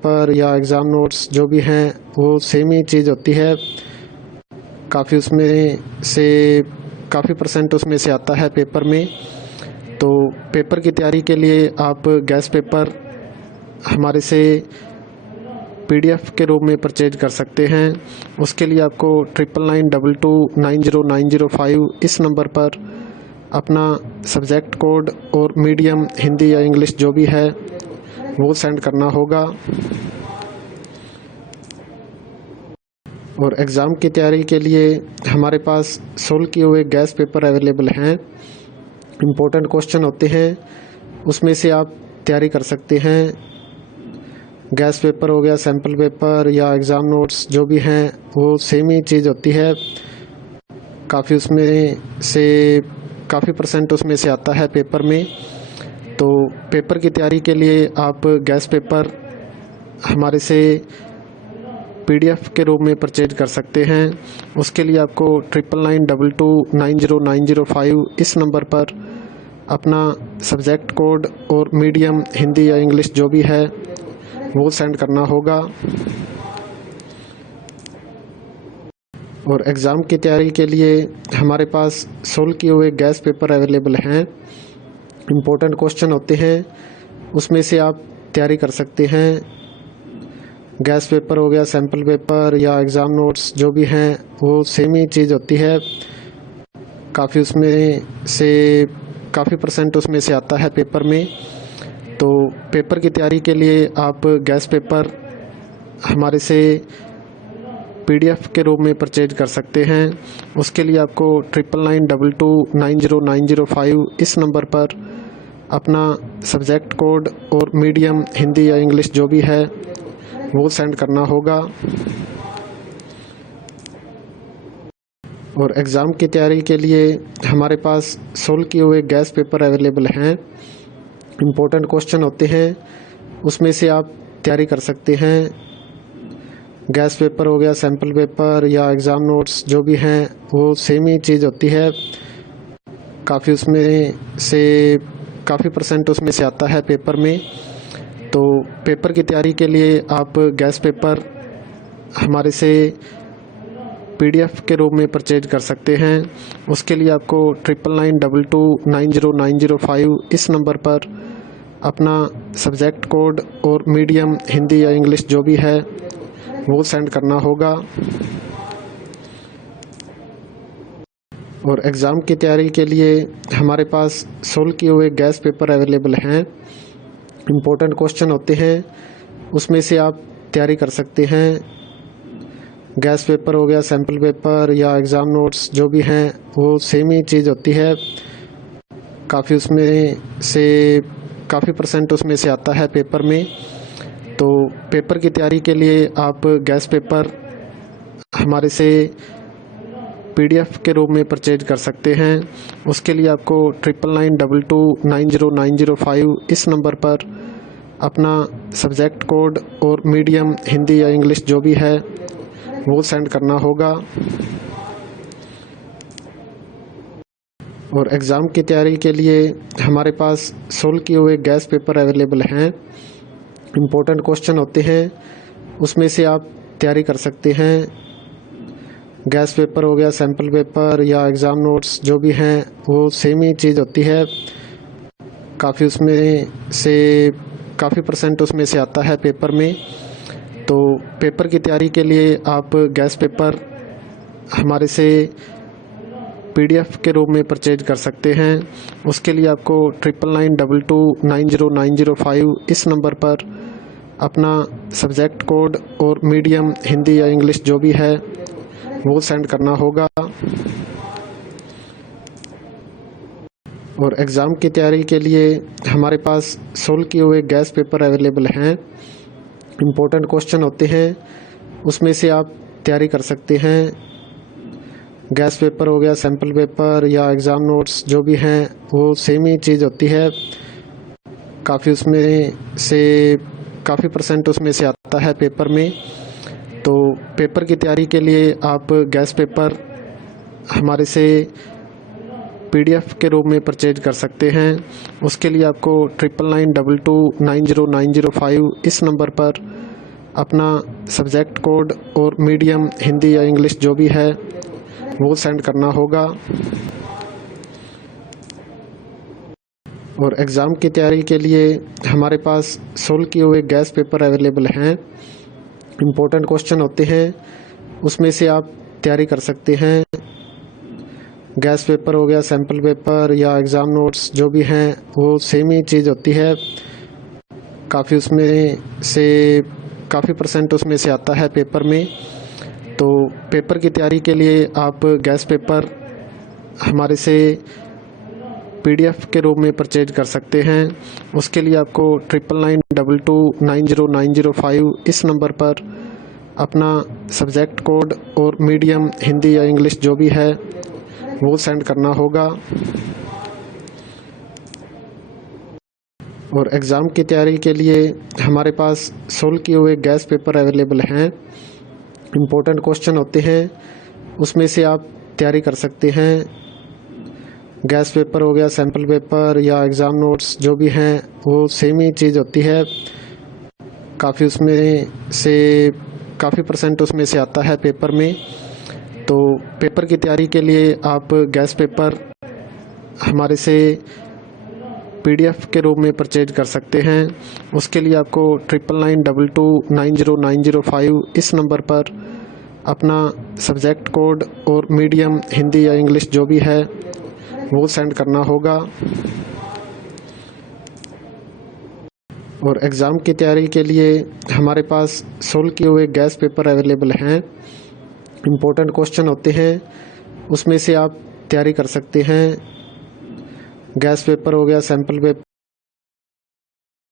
Paper या exam notes जो भी हैं वो सेम ही चीज़ होती है। काफ़ी उसमें से काफ़ी परसेंट उसमें से आता है पेपर में। तो पेपर की तैयारी के लिए आप गैस पेपर हमारे से PDF के रूप में परचेज कर सकते हैं। उसके लिए आपको 9992290905 इस नंबर पर अपना सब्जेक्ट कोड और मीडियम हिंदी या इंग्लिश जो भी है वो सेंड करना होगा। और एग्ज़ाम की तैयारी के लिए हमारे पास सोल्व किए हुए गैस पेपर अवेलेबल हैं। इम्पोर्टेंट क्वेश्चन होते हैं, उसमें से आप तैयारी कर सकते हैं। गैस पेपर हो गया, सैम्पल पेपर या एग्ज़ाम नोट्स जो भी हैं वो सेम ही चीज़ होती है। काफ़ी उसमें से काफ़ी परसेंट उसमें से आता है पेपर में। तो पेपर की तैयारी के लिए आप गैस पेपर हमारे से PDF के रूप में परचेज कर सकते हैं। उसके लिए आपको 9992290905 इस नंबर पर अपना सब्जेक्ट कोड और मीडियम हिंदी या इंग्लिश जो भी है वो सेंड करना होगा। और एग्ज़ाम की तैयारी के लिए हमारे पास सोल्व किए हुए गैस पेपर अवेलेबल हैं। इम्पोर्टेंट क्वेश्चन होते हैं, उसमें से आप तैयारी कर सकते हैं। गैस पेपर हो गया, सैम्पल पेपर या एग्ज़ाम नोट्स जो भी हैं वो सेम ही चीज़ होती है। काफ़ी उसमें से काफ़ी परसेंट उसमें से आता है पेपर में। तो पेपर की तैयारी के लिए आप गैस पेपर हमारे से PDF के रूप में परचेज कर सकते हैं। उसके लिए आपको 9992290905 इस नंबर पर अपना सब्जेक्ट कोड और मीडियम हिंदी या इंग्लिश जो भी है वो सेंड करना होगा। और एग्ज़ाम की तैयारी के लिए हमारे पास सोल्व किए हुए गैस पेपर अवेलेबल हैं। इम्पोर्टेंट क्वेश्चन होते हैं, उसमें से आप तैयारी कर सकते हैं। गैस पेपर हो गया, सैम्पल पेपर या एग्ज़ाम नोट्स जो भी हैं वो सेम ही चीज़ होती है। काफ़ी उसमें से काफ़ी परसेंट उसमें से आता है पेपर में। तो पेपर की तैयारी के लिए आप गैस पेपर हमारे से PDF के रूप में परचेज कर सकते हैं। उसके लिए आपको 9992290905 इस नंबर पर अपना सब्जेक्ट कोड और मीडियम हिंदी या इंग्लिश जो भी है वो सेंड करना होगा। और एग्ज़ाम की तैयारी के लिए हमारे पास सोल्व किए हुए गैस पेपर अवेलेबल हैं। इम्पोर्टेंट क्वेश्चन होते हैं, उसमें से आप तैयारी कर सकते हैं। गैस पेपर हो गया, सैम्पल पेपर या एग्ज़ाम नोट्स जो भी हैं वो सेम ही चीज़ होती है। काफ़ी उसमें से काफ़ी परसेंट उसमें से आता है पेपर में। तो पेपर की तैयारी के लिए आप गैस पेपर हमारे से PDF के रूप में परचेज कर सकते हैं। उसके लिए आपको 9992290905 इस नंबर पर अपना सब्जेक्ट कोड और मीडियम हिंदी या इंग्लिश जो भी है वो सेंड करना होगा। और एग्ज़ाम की तैयारी के लिए हमारे पास सोल्व किए हुए गैस पेपर अवेलेबल हैं। इम्पोर्टेंट क्वेश्चन होते हैं, उसमें से आप तैयारी कर सकते हैं। गैस पेपर हो गया, सैम्पल पेपर या एग्ज़ाम नोट्स जो भी हैं वो सेम ही चीज़ होती है। काफ़ी उसमें से काफ़ी परसेंट उसमें से आता है पेपर में। तो पेपर की तैयारी के लिए आप गैस पेपर हमारे से PDF के रूप में परचेज कर सकते हैं। उसके लिए आपको 9992290905 इस नंबर पर अपना सब्जेक्ट कोड और मीडियम हिंदी या इंग्लिश जो भी है वो सेंड करना होगा। और एग्ज़ाम की तैयारी के लिए हमारे पास सोल्व किए हुए गैस पेपर अवेलेबल हैं। इम्पोर्टेंट क्वेश्चन होते हैं, उसमें से आप तैयारी कर सकते हैं। गैस पेपर हो गया, सैम्पल पेपर या एग्ज़ाम नोट्स जो भी हैं वो सेम ही चीज़ होती है। काफ़ी उसमें से काफ़ी परसेंट उसमें से आता है पेपर में। तो पेपर की तैयारी के लिए आप गैस पेपर हमारे से PDF के रूप में परचेज कर सकते हैं। उसके लिए आपको 9992290905 इस नंबर पर अपना सब्जेक्ट कोड और मीडियम हिंदी या इंग्लिश जो भी है वो सेंड करना होगा। और एग्ज़ाम की तैयारी के लिए हमारे पास सोल्व किए हुए गैस पेपर अवेलेबल हैं। इम्पोर्टेंट क्वेश्चन होते हैं, उसमें से आप तैयारी कर सकते हैं। गैस पेपर हो गया, सैम्पल पेपर या एग्ज़ाम नोट्स जो भी हैं वो सेम ही चीज़ होती है। काफ़ी उसमें से काफ़ी परसेंट उसमें से आता है पेपर में। तो पेपर की तैयारी के लिए आप गैस पेपर हमारे से PDF के रूप में परचेज कर सकते हैं। उसके लिए आपको 9992290905 इस नंबर पर अपना सब्जेक्ट कोड और मीडियम हिंदी या इंग्लिश जो भी है वो सेंड करना होगा। और एग्ज़ाम की तैयारी के लिए हमारे पास सोल्व किए हुए गैस पेपर अवेलेबल हैं। इम्पोर्टेंट क्वेश्चन होते हैं, उसमें से आप तैयारी कर सकते हैं। गैस पेपर हो गया, सैम्पल पेपर या एग्ज़ाम नोट्स जो भी हैं वो सेम ही चीज़ होती है। काफ़ी उसमें से काफ़ी परसेंट उसमें से आता है पेपर में। तो पेपर की तैयारी के लिए आप गैस पेपर हमारे से PDF के रूप में परचेज कर सकते हैं। उसके लिए आपको 9992290905 इस नंबर पर अपना सब्जेक्ट कोड और मीडियम हिंदी या इंग्लिश जो भी है वो सेंड करना होगा। और एग्ज़ाम की तैयारी के लिए हमारे पास सोल्व किए हुए गैस पेपर अवेलेबल हैं। इम्पोर्टेंट क्वेश्चन होते हैं, उसमें से आप तैयारी कर सकते हैं। गैस पेपर हो गया, सैम्पल पेपर